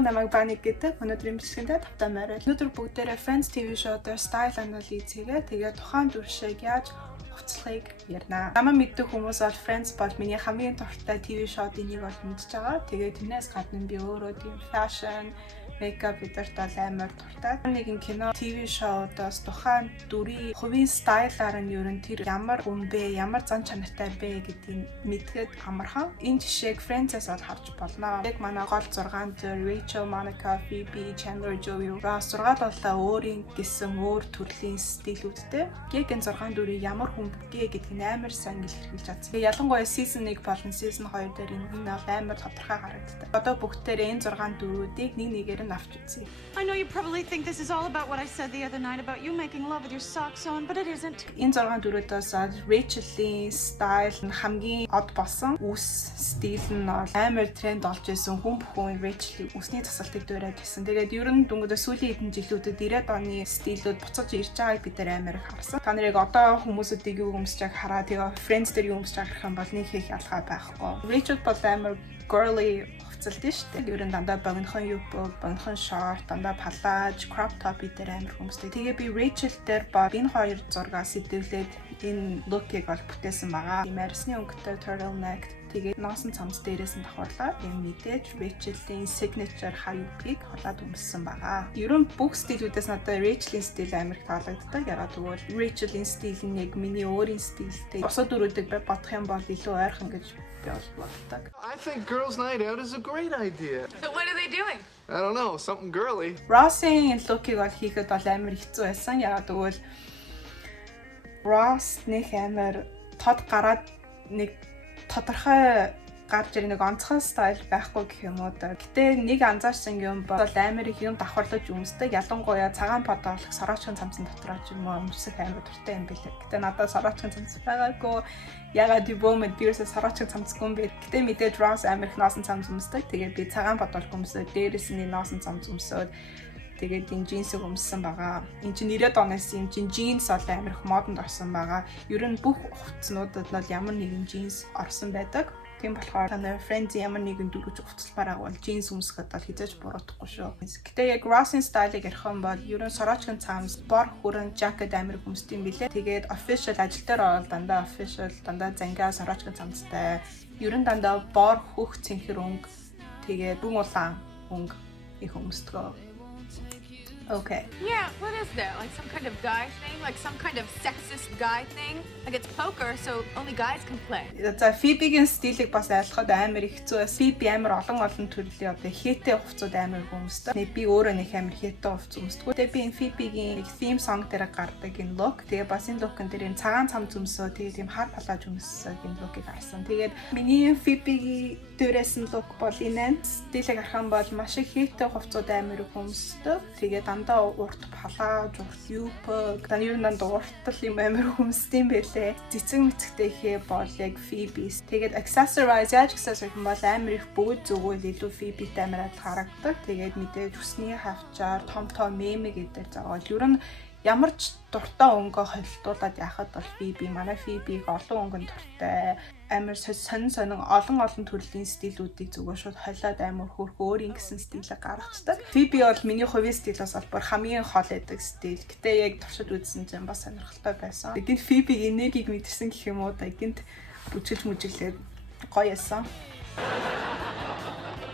Намайг Баник гэдэг өнөөдрийн бичлэгэндээ тавтай морил. Өнөөдөр бүгдээрээ Friends TV show дээр style analysis хийгээ. Тэгээд тухайн дүршийг яаж хувцлахыг ярина. Намайг мэддэг хүмүүс бол Friends бол миний хамгийн дуртай TV show-ийн нэг бол мэдж байгаа. Тэгээд тэрнээс гадна би өөрөө тийм fashion, makeup гэдэрт бол амар дуртай. Нэгэн кино TV show-доос тухайн дүрийн хувийн стайлаар нь ер нь тэр ямар хүн бэ, ямар зан чанартай бэ гэдгийг мэдгээд амархан. Энэ жишээг Friends-аас бол харж болно. Яг манай гол 6 дээр Rachel, Monica, Phoebe, Chandler, Joey Ross 6 боллоо өөрийн гэсэн өөр төрлийн стилүүдтэй. Яг энэ 6 дүрийг ямар хүн бэ гэдгийг амар сайн илэрхийлж чадсан. Тэгээ ялангуяа season 1 болон season 2 дээр энэ бол амар тодорхой харагддаг. Одоо бүгдээрээ энэ 6 дүрүүдийг нэг нэгээр нь авч үзье. I know you probably think this is all about what I said the other night about you making love with your socks on, but it isn't. Энэ 6 дүрүүдээс Rachel-ийн style нь хамгийн од болсон. Үс стил нь бол амар тренд болж исэн. Хүн бүхэн Rachel-ийн үсний засалтыг дуурайж исэн. Тэгээд ер нь дүнгийн сүүлийн хэдэн жилүүдэд 90-ад оны стилүүд буцаж ирж байгааг бид нар амар их харсан. Та нарыг одоо хүмүүсүүдийг юу өмсөж байгааг хараа. Тэгээ Friends дээр юу өмсөж байгааг харах юм бол нэг их ялгаа байхгүй. Rachel бол амар girly хувцалтай шүү дээ. Ер нь дандаа богинохон юбок, богинохон шорт, дандаа палаж, crop top дээр амар хүмүүстэй. Тэгээ би Rachel дээр бол энэ хоёр зургаас сэдвлээд энэ look-ийг бол бүтээсэн байгаа. Марсны өнгөтэй turtleneck тэгээд носон цамц дээрээс нь давхарлаа. Энэ мэдээж Rachel-ийн signature хавьыг холаад өмссөн байгаа. Ер нь бүх стилүүдээс надад Rachel-ийн стил амар их таалагддаг. Ягаад гэвэл Rachel-ийн стил нь яг миний өөрийн стилтэй. Бусад дүрүүдийг бодох юм бол илүү ойрхон гэж I think girls' night out is a great idea. So what are they doing? I don't know, something girly. Ross-ийн look-ийг бол хийхэд бол амар хэцүү байсан. Ягаад гэвэл Ross нэг амар тод гараад нэг тодорхой гарч ирэх нэг онцгой стайл байхгүй гэх юм уу да. Гэтэ нэг анзаарсан юм бол амар их юм давхарлаж өмсдөг. Ялангуяа цагаан подоолох сороочхон цамцсан дотроо ч юм уу өмсөх амар дуртай юм билээ. Гэтэ надад сороочхон цамц байгаагүй. Ягаад дибомэд бирээс сороочхон цамцгүй юм бэ? Гэтэ мэдээж Ross амар их носон цамц өмсдөг. Тэгээд би цагаан подоолох өмсөд дээрээс нь носон цамц өмсөд тэгээд энэ джинсийг өмссөн байгаа. Энэ чинь 90-ад оноос юм чинь джинс бол амар их модонд орсон байгаа. Ер нь бүх хувцснуудад бол ямар нэгэн джинс орсон байдаг. Тийм болохоор танай Friends ямар нэгэн дүрж хувцалбаар агвал джинс өмсөхөд бол хизээж буруутахгүй шүү. Гэтэ яг Ross-ийн стайлыг ярих юм бол ер нь сороочхон цамц, бор хүрэн жакет амар өмсдөг юм билээ. Тэгээд official ажил дээр орол дандаа official дандаа зангаа сороочхон цамцтай. Ер нь дандаа бор хөх цэнхэр өнгө тэгээд бүм улаан өнгө их өмсдөг. Okay. Yeah, what is that? Like some kind of guy thing? Like some kind of sexist guy thing? Like it's poker, so only guys can play. За Phoebe-гийн стилийг бас ойлгоход амар их хэцүү. Phoebe амар олон төрлийн одоо хэтэ хувцууд амар өмсдөг. Би өөрөө нэг амар хэтэ хувц өмсдөг. Тэгээ би энэ Phoebe-гийн theme song дээр гардаг энэ look. Тэгээ бас энэ look-ын дээр энэ цагаан цамц өмсөө, тэгээ тийм хар палаж өмссөн энэ look-ийг харсан. Тэгээд миний Phoebe-гийн дээрээс нь look бол энэ стилийг харах юм бол маш их хэтэ хувцууд амар өмсдөг. Тэгээ дандаа урт палаж, урт юпг, тань юу дандаа урттал юм амар өмсдөм байлээ. Цэцэг мэцэгтэй ихээ бол яг Phoebe-с. Тэгээд accessorize яаж accessorize юм бол амар их бүгд зүгэл илүү Phoebe-тэй амар адил харагдаг. Тэгээд мэдээж үсний хавчаар том мeme гэдэг заавал ер нь ямар ч дуртай өнгөө холилдуулаад яхад бол Phoebe, манай Phoebe олон өнгөнд дуртай. Амар сонин олон төрлийн стилүүдийг зүгээр шууд холиод амар хөөрхөн өөрийн гэсэн стилийг гаргацдаг. Phoebe бол миний хувийн стилээс бол бүр хамгийн хол эдэг стил. Гэтэ яг туршид үзсэн чинь бас сонирхолтой байсан. Гинт Phoebe-гийн энергийг мэдэрсэн гэх юм уу да. Гинт бүжгэлж мүжиглээд гоё ясан.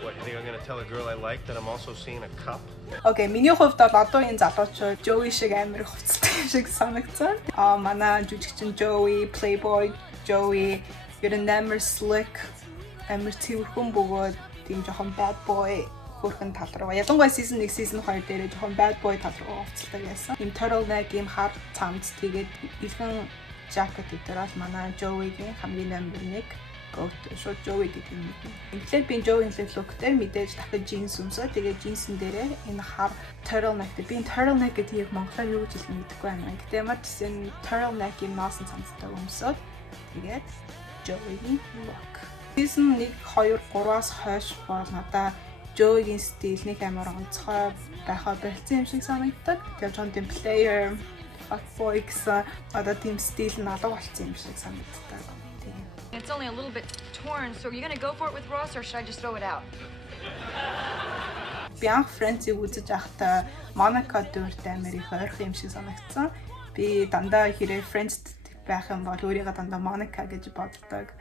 What, you think I'm going to tell a girl I like that I'm also seeing a cup? Окей, миний хувьд бол одоо энэ залуучууд Joey шиг амар их хувцастай шиг санагдсан. Манай жүжигчин Joey, Playboy Joey, ер нь амар slick, амар цэвэрхэн бөгөөд тийм жоохон bad boy хөрхэн тал руу. Ялангуяа season 1, season 2 дээр жоохон bad boy тал руу хувцалтай байсан. Им turtleneck, им хар цамц тэгээд илхэн jacket дээр бол манай Joey-гийн хамгийн number 1 шууд Joey гэдэг юм. Инглинд би Joey-ийн look дээр мэдээж дахид jeans өмсөө. Тэгээд jeans-ын дээрээ энэ хар turtleneck дээр би turtleneck гэдгийг монголоор юу гэж хэлэх мэдэхгүй байна. Гэтэ ямар ч гэсэн turtleneck-ийн носон цамцтай өмсөөд тэгээд Joey-ийн look. Season 1, 2, 3-аас хойш бол надаа Joey-гийн стил нэг амар онцгой байхаа болцсон юм шиг санагддаг. Тэгээ Jonathan Player fuckboy гэсэн одоо тийм стил нь алга болцсон юм шиг санагддаг. Тийм. It's only a little bit torn, so are you gonna go for it with Ross or should I just throw it out? Би анх Friends-ийг үзэж байхдаа Monica дүүртэй амар их ойрхон юм шиг санагдсан. Би дандаа хэрэг Friends байх юм бол өөрийгөө дандаа Monica гэж боддог.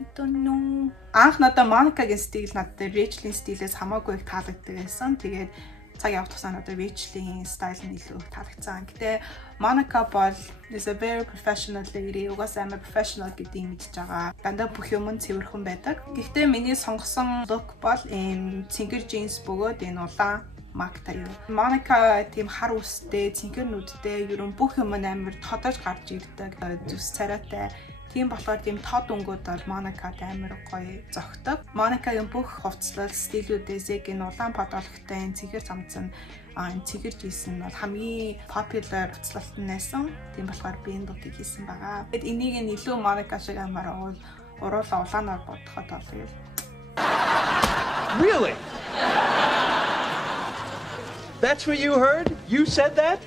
I don't know. Анх надад Monica-гийн стил надад Rachel-ийн стилээс хамаагүй их таалагддаг байсан. Тэгээд цаг явах тусаа надад Rachel-ийн стайл нь илүү таалагдсан. Гэтэ Monica бол is a very professional lady. Угаасаа амар professional гэдэг юм мэдж байгаа. Дандаа бүх юм нь цэвэрхэн байдаг. Гэхдээ миний сонгосон look бол энэ цэнгэр jeans бөгөөд энэ улаан Monica. Monica тийм хар үстэй, цэнгэр нүдтэй, ерөн бүх юм амар тодож гарч ирдэг. Зүс царайтай. Тийм болохоор тийм тод өнгөд бол Monica амар гоё зөгтөг. Monica-гийн бүх хувцлал стилүүдээс энэ улаан подологтой цэгэр цамцсан цэгэр жийсэн бол хамгийн popular хувцлалт нь байсан. Тийм болохоор би энэ дуудыг хийсэн байгаа. Тэгэд энийг нь илүү Monica шиг амар уруулаа улаанаар бодоход бол тэгэл. Really? That's what you heard? You said that?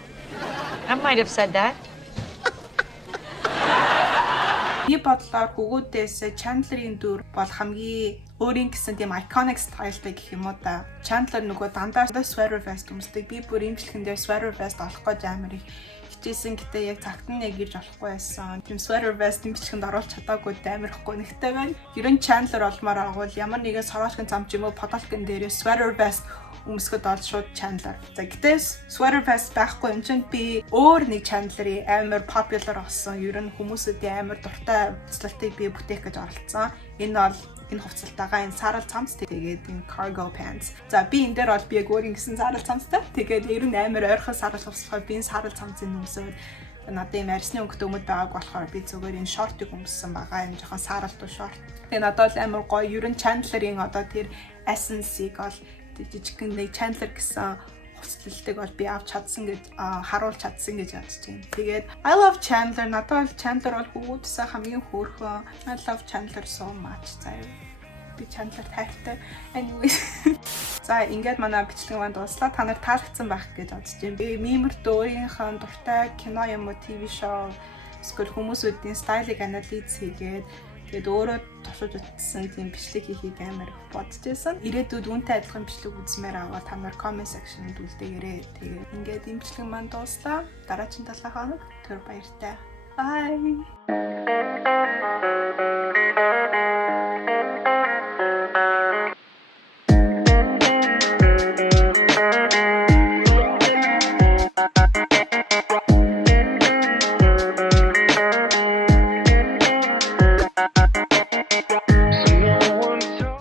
I might have said that. Би бодлоор хөгүүдээс Chandler-ийн дүр бол хамгийн өөрийн гэсэн тийм iconic style-тай гэх юм уу та. Chandler нөгөө дандаа sweater vest өмсдөг. Би бүр имжлэхэндээ sweater vest олох гэж амар их хичээсэн. Гэтэ яг цагт нь яг ирж болохгүй байсан. Тийм sweater vest имжлэхэнд оруулах чадаагүй амар ихгүй нэгтэй байна. Ер нь Chandler олмоор агуул ямар нэгэн сороочхон зам ч юм уу подолкын дээрээ sweater vest өмсгöd бол шууд Chandler. За гэтээ sweater vest байхгүй юм чинь би өөр нэг Chandler-ийн амар popular болсон. Ер нь хүмүүсийн амар дуртай хувцлалтыг би бүтээх гэж оролцсон. Энэ бол энэ хувцлалтаагаа энэ сарал цамц тэгээд энэ cargo pants. За би энэ дээр бол би яг өөрийн гэсэн сарал цамцтай. Тэгээд ер нь амар ойрхон сарал хувцлахаар би энэ сарал цамцыг өмсөөд надад юм арсны өнгөтэй өмд байгааг болохоор би зүгээр энэ шортыг өмссөн байгаа. Энэ жоохон саралтай шорт. Тэгээд надад амар гоё. Ер нь Chandler-ийн одоо тэр essence-ийг бол жижигхэн нэг Chandler гэсэн хувцлалтыг бол би авч чадсан гэж харуулж чадсан гэж бодож байна. Тэгээд I love Chandler. Надад бол Chandler бол бүгдээсээ хамгийн хөөрхөн. I love Chandler so much. Заяа. Би Chandler тайртай. Anyways. За ингээд манай бичлэг маань дуслаа. Та нар таалагдсан байх гэж бодож байна. Би мемерт өөрийнхөө дуртай кино юм уу TV show эсвэл хүмүүсүүдийн стайлыг анализ хийгээд тэгээд өөрөө туршиж утсан тийм бичлэг хийхийг амар бодож байсан. Ирээдүйд үүнтэй адилхан бичлэг үзмээр аваад та нар comment section-д үлдээгээрэй. Тэгээд ингээд энэ бичлэг маань дуслаа. Дараагийн 7 хоног төр баяртай. Bye.